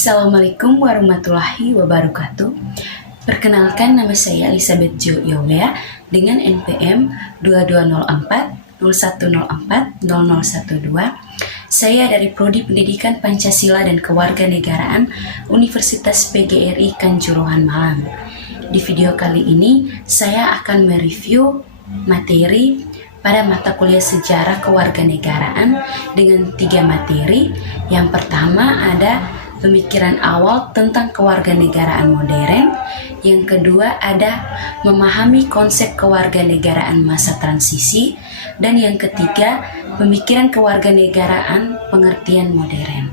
Assalamualaikum warahmatullahi wabarakatuh. Perkenalkan, nama saya Elizabeth Jo Yowea dengan NPM 2204 0104 0012. Saya dari Prodi Pendidikan Pancasila dan Kewarganegaraan Universitas PGRI Kanjuruhan Malang. Di video kali ini saya akan mereview materi pada mata kuliah Sejarah Kewarganegaraan dengan 3 materi. Yang pertama ada pemikiran awal tentang kewarganegaraan modern. Yang kedua ada memahami konsep kewarganegaraan masa transisi. Dan yang ketiga, pemikiran kewarganegaraan pengertian modern.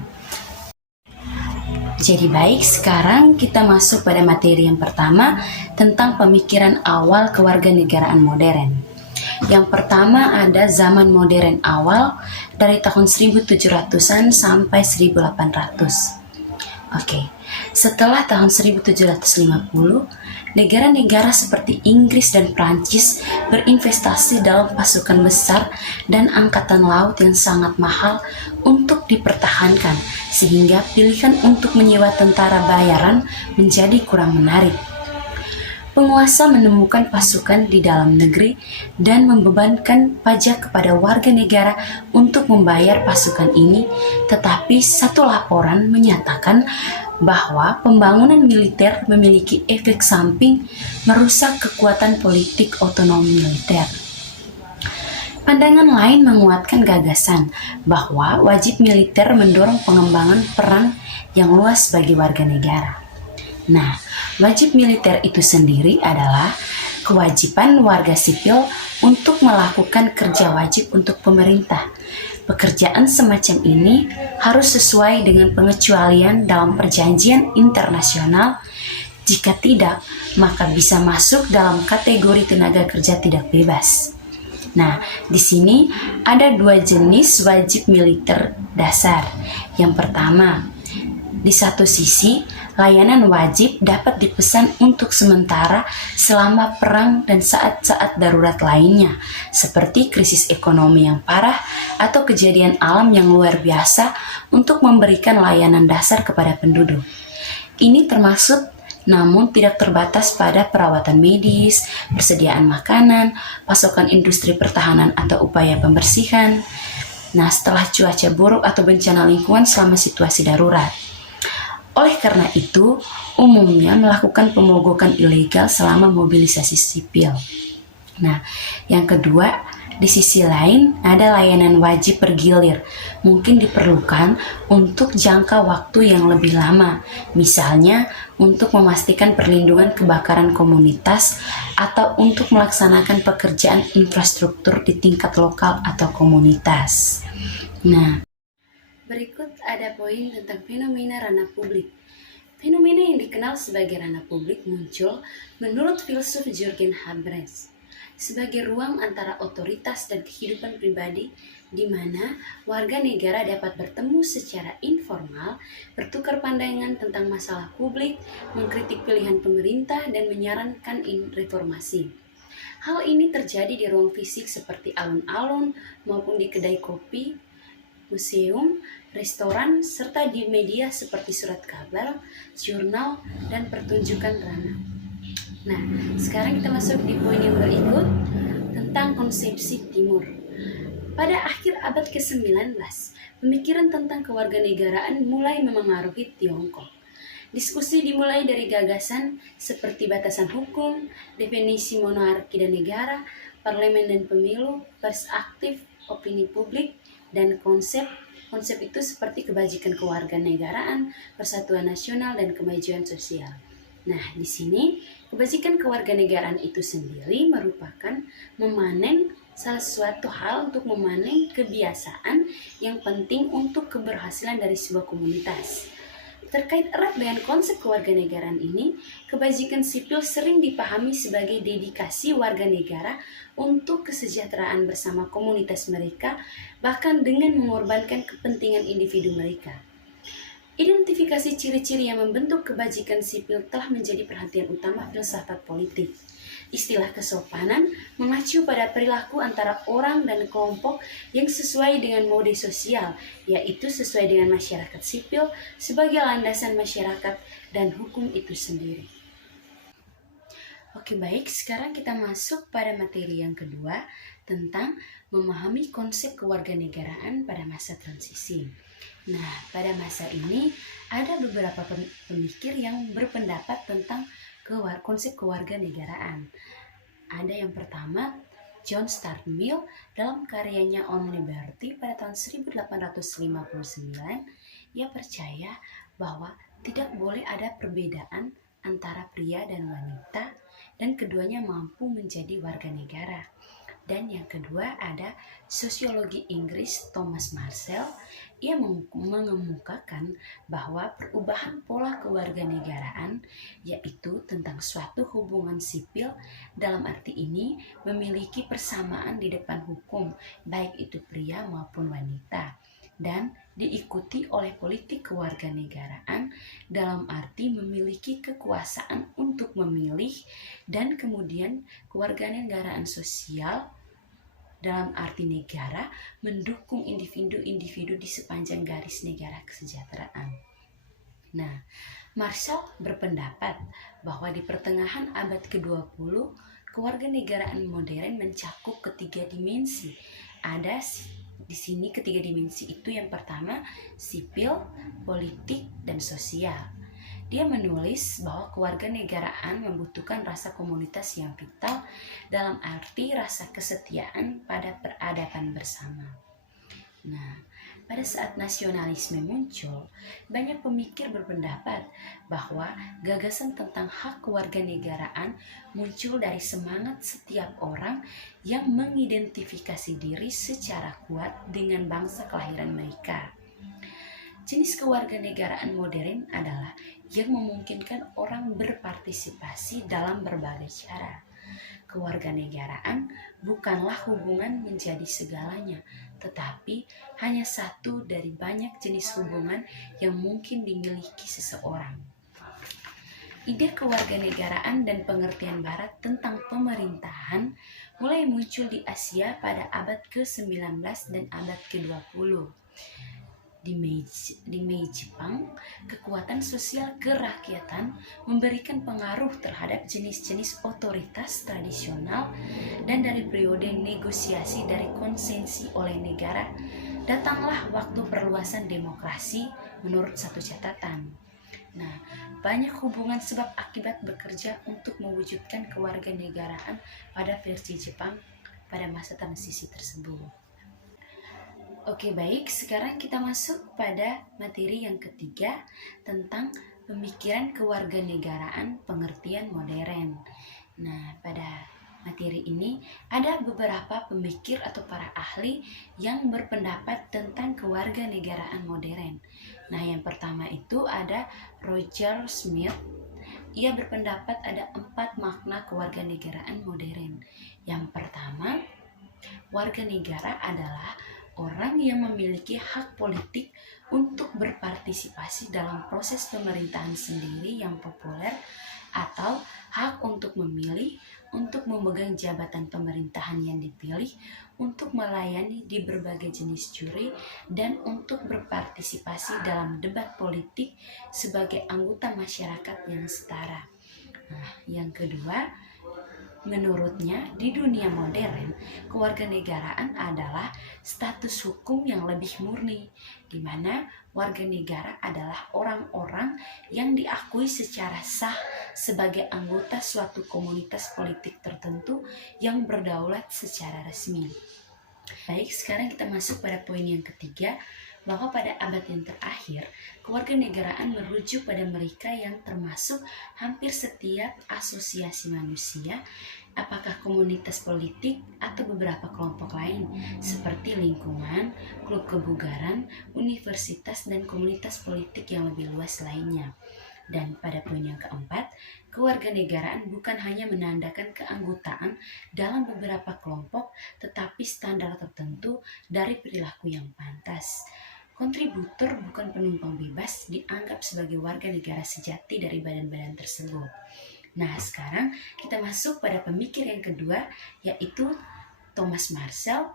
Jadi baik, sekarang kita masuk pada materi yang pertama tentang pemikiran awal kewarganegaraan modern. Yang pertama ada zaman modern awal dari tahun 1700-an sampai 1800. Oke, setelah tahun 1750, negara-negara seperti Inggris dan Prancis berinvestasi dalam pasukan besar dan angkatan laut yang sangat mahal untuk dipertahankan, sehingga pilihan untuk menyewa tentara bayaran menjadi kurang menarik. Penguasa menemukan pasukan di dalam negeri dan membebankan pajak kepada warga negara untuk membayar pasukan ini, tetapi satu laporan menyatakan bahwa pembangunan militer memiliki efek samping merusak kekuatan politik otonomi militer. Pandangan lain menguatkan gagasan bahwa wajib militer mendorong pengembangan peran yang luas bagi warga negara. Nah, wajib militer itu sendiri adalah kewajiban warga sipil untuk melakukan kerja wajib untuk pemerintah. Pekerjaan semacam ini harus sesuai dengan pengecualian dalam perjanjian internasional. Jika tidak, maka bisa masuk dalam kategori tenaga kerja tidak bebas. Nah, di sini ada 2 jenis wajib militer dasar. Yang pertama, di satu sisi, layanan wajib dapat dipesan untuk sementara selama perang dan saat-saat darurat lainnya, seperti krisis ekonomi yang parah atau kejadian alam yang luar biasa untuk memberikan layanan dasar kepada penduduk. Ini termasuk namun tidak terbatas pada perawatan medis, persediaan makanan, pasokan industri pertahanan atau upaya pembersihan. Nah, setelah cuaca buruk atau bencana lingkungan selama situasi darurat. Oleh karena itu, umumnya melakukan pemogokan ilegal selama mobilisasi sipil. Nah, yang kedua, di sisi lain ada layanan wajib bergilir. Mungkin diperlukan untuk jangka waktu yang lebih lama, misalnya untuk memastikan perlindungan kebakaran komunitas atau untuk melaksanakan pekerjaan infrastruktur di tingkat lokal atau komunitas. Nah, berikut ada poin tentang fenomena ranah publik. Fenomena yang dikenal sebagai ranah publik muncul menurut filsuf Jürgen Habermas sebagai ruang antara otoritas dan kehidupan pribadi di mana warga negara dapat bertemu secara informal, bertukar pandangan tentang masalah publik, mengkritik pilihan pemerintah, dan menyarankan reformasi. Hal ini terjadi di ruang fisik seperti alun-alun maupun di kedai kopi, museum, restoran, serta di media seperti surat kabar, jurnal, dan pertunjukan ranah. Nah, sekarang kita masuk di poin yang berikut tentang konsepsi Timur. Pada akhir abad ke-19, pemikiran tentang kewarganegaraan mulai memengaruhi Tiongkok. Diskusi dimulai dari gagasan seperti batasan hukum, definisi monarki dan negara, parlemen dan pemilu, pers aktif, opini publik, dan konsep itu seperti kebajikan kewarganegaraan, persatuan nasional, dan kemajuan sosial. Nah, di sini kebajikan kewarganegaraan itu sendiri merupakan memanen salah suatu hal untuk memanen kebiasaan yang penting untuk keberhasilan dari sebuah komunitas. Terkait erat dengan konsep kewarganegaraan ini, kebajikan sipil sering dipahami sebagai dedikasi warga negara untuk kesejahteraan bersama komunitas mereka, bahkan dengan mengorbankan kepentingan individu mereka. Identifikasi ciri-ciri yang membentuk kebajikan sipil telah menjadi perhatian utama filsafat politik. Istilah kesopanan mengacu pada perilaku antara orang dan kelompok yang sesuai dengan mode sosial, yaitu sesuai dengan masyarakat sipil sebagai landasan masyarakat dan hukum itu sendiri. Oke baik, sekarang kita masuk pada materi yang kedua tentang memahami konsep kewarganegaraan pada masa transisi. Nah, pada masa ini ada beberapa pemikir yang berpendapat tentang konsep kewarganegaraan. Ada yang pertama, John Stuart Mill dalam karyanya On Liberty pada tahun 1859, ia percaya bahwa tidak boleh ada perbedaan antara pria dan wanita dan keduanya mampu menjadi warga negara. Dan yang kedua ada sosiologi Inggris Thomas Marcel. Ia mengemukakan bahwa perubahan pola kewarganegaraan yaitu tentang suatu hubungan sipil dalam arti ini memiliki persamaan di depan hukum baik itu pria maupun wanita dan diikuti oleh politik kewarganegaraan dalam arti memiliki kekuasaan untuk memilih dan kemudian kewarganegaraan sosial dalam arti negara mendukung individu-individu di sepanjang garis negara kesejahteraan. Nah, Marshall berpendapat bahwa di pertengahan abad ke-20, kewarganegaraan modern mencakup ketiga dimensi. Ada di sini ketiga dimensi itu yang pertama sipil, politik, dan sosial. Dia menulis bahwa kewarganegaraan membutuhkan rasa komunitas yang vital dalam arti rasa kesetiaan pada peradaban bersama. Nah, pada saat nasionalisme muncul, banyak pemikir berpendapat bahwa gagasan tentang hak kewarganegaraan muncul dari semangat setiap orang yang mengidentifikasi diri secara kuat dengan bangsa kelahiran mereka. Jenis kewarganegaraan modern adalah yang memungkinkan orang berpartisipasi dalam berbagai cara. Kewarganegaraan bukanlah hubungan menjadi segalanya, tetapi hanya satu dari banyak jenis hubungan yang mungkin dimiliki seseorang. Ide kewarganegaraan dan pengertian Barat tentang pemerintahan mulai muncul di Asia pada abad ke-19 dan abad ke-20. Di Mei Jepang, kekuatan sosial kerakyatan memberikan pengaruh terhadap jenis-jenis otoritas tradisional dan dari periode negosiasi dari konsensi oleh negara, datanglah waktu perluasan demokrasi menurut satu catatan. Nah, banyak hubungan sebab akibat bekerja untuk mewujudkan kewarganegaraan pada versi Jepang pada masa transisi tersebut. Oke baik, sekarang kita masuk pada materi yang ketiga tentang pemikiran kewarganegaraan pengertian modern. Nah, pada materi ini ada beberapa pemikir atau para ahli yang berpendapat tentang kewarganegaraan modern. Nah, yang pertama itu ada Roger Smith. Ia berpendapat ada 4 makna kewarganegaraan modern. Yang pertama, warga negara adalah orang yang memiliki hak politik untuk berpartisipasi dalam proses pemerintahan sendiri yang populer atau hak untuk memilih, untuk memegang jabatan pemerintahan yang dipilih, untuk melayani di berbagai jenis juri, dan untuk berpartisipasi dalam debat politik sebagai anggota masyarakat yang setara. Nah, yang kedua, menurutnya, di dunia modern, kewarganegaraan adalah status hukum yang lebih murni, di mana warga negara adalah orang-orang yang diakui secara sah sebagai anggota suatu komunitas politik tertentu yang berdaulat secara resmi. Baik, sekarang kita masuk pada poin yang ketiga, bahwa pada abad yang terakhir, kewarganegaraan merujuk pada mereka yang termasuk hampir setiap asosiasi manusia, apakah komunitas politik atau beberapa kelompok lain, seperti lingkungan, klub kebugaran, universitas, dan komunitas politik yang lebih luas lainnya. Dan pada poin yang keempat, kewarganegaraan bukan hanya menandakan keanggotaan dalam beberapa kelompok, tetapi standar tertentu dari perilaku yang pantas. Kontributor bukan penumpang bebas dianggap sebagai warga negara sejati dari badan-badan tersebut. Nah, sekarang kita masuk pada pemikir yang kedua, yaitu Thomas Marcel.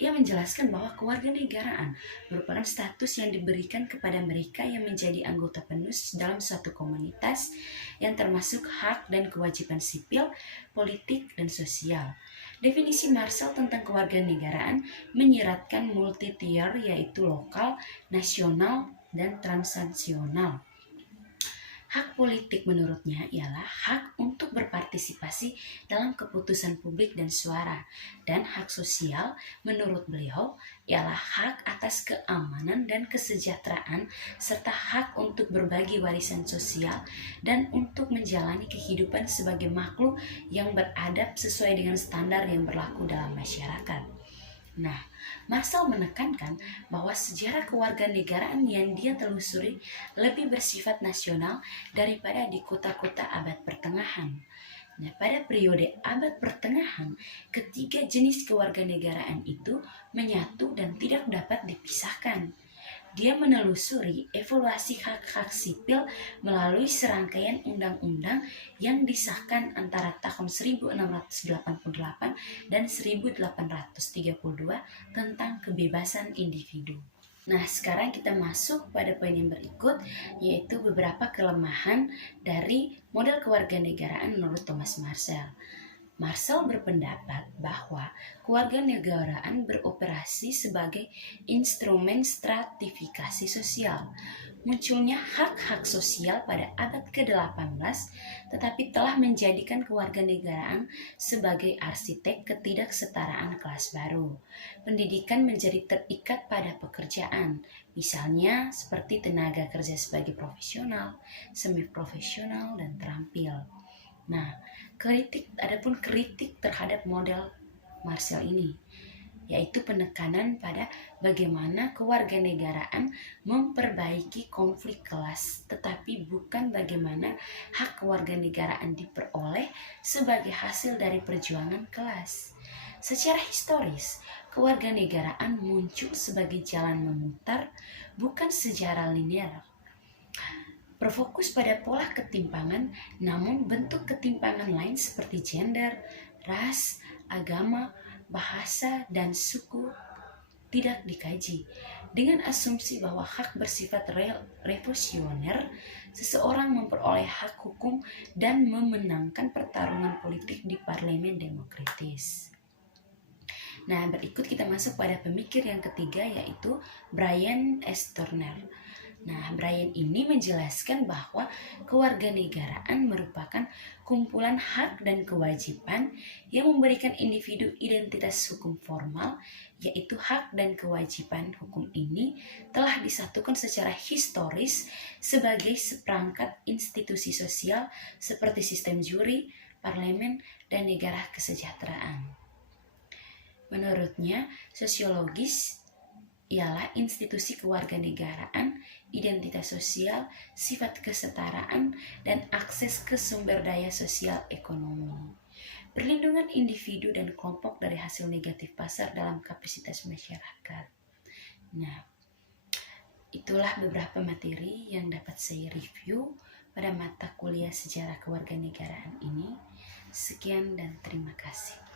Ia menjelaskan bahwa kewarganegaraan merupakan status yang diberikan kepada mereka yang menjadi anggota penuh dalam suatu komunitas yang termasuk hak dan kewajiban sipil, politik, dan sosial. Definisi Marcel tentang kewarganegaraan menyiratkan multi-tier, yaitu lokal, nasional, dan transnasional. Hak politik menurutnya ialah hak untuk berpartisipasi dalam keputusan publik dan suara, dan hak sosial menurut beliau ialah hak atas keamanan dan kesejahteraan serta hak untuk berbagi warisan sosial dan untuk menjalani kehidupan sebagai makhluk yang beradab sesuai dengan standar yang berlaku dalam masyarakat. Nah, Marcel menekankan bahwa sejarah kewarganegaraan yang dia telusuri lebih bersifat nasional daripada di kota-kota abad pertengahan. Nah, pada periode abad pertengahan, ketiga jenis kewarganegaraan itu menyatu dan tidak dapat dipisahkan. Dia menelusuri evaluasi hak-hak sipil melalui serangkaian undang-undang yang disahkan antara tahun 1688 dan 1832 tentang kebebasan individu. Nah, sekarang kita masuk pada poin yang berikut, yaitu beberapa kelemahan dari model kewarganegaraan menurut Thomas Marcel. Marcel berpendapat bahwa kewarganegaraan beroperasi sebagai instrumen stratifikasi sosial. Munculnya hak-hak sosial pada abad ke-18, tetapi telah menjadikan kewarganegaraan sebagai arsitek ketidaksetaraan kelas baru. Pendidikan menjadi terikat pada pekerjaan, misalnya seperti tenaga kerja sebagai profesional, semi-profesional, dan terampil. Nah, adapun kritik terhadap model Marcel ini, yaitu penekanan pada bagaimana kewarganegaraan memperbaiki konflik kelas, tetapi bukan bagaimana hak kewarganegaraan diperoleh sebagai hasil dari perjuangan kelas. Secara historis, kewarganegaraan muncul sebagai jalan memutar, bukan sejarah linear. Berfokus pada pola ketimpangan, namun bentuk ketimpangan lain seperti gender, ras, agama, bahasa, dan suku tidak dikaji. Dengan asumsi bahwa hak bersifat revolusioner, seseorang memperoleh hak hukum dan memenangkan pertarungan politik di parlemen demokratis. Nah, berikut kita masuk pada pemikir yang ketiga, yaitu Brian S. Turner. Nah, Brian ini menjelaskan bahwa kewarganegaraan merupakan kumpulan hak dan kewajiban yang memberikan individu identitas hukum formal, yaitu hak dan kewajiban hukum ini telah disatukan secara historis sebagai seperangkat institusi sosial seperti sistem juri, parlemen, dan negara kesejahteraan. Menurutnya, sosiologis ialah institusi kewarganegaraan, identitas sosial, sifat kesetaraan, dan akses ke sumber daya sosial ekonomi. Perlindungan individu dan kelompok dari hasil negatif pasar dalam kapasitas masyarakat. Nah, itulah beberapa materi yang dapat saya review pada mata kuliah sejarah kewarganegaraan ini. Sekian dan terima kasih.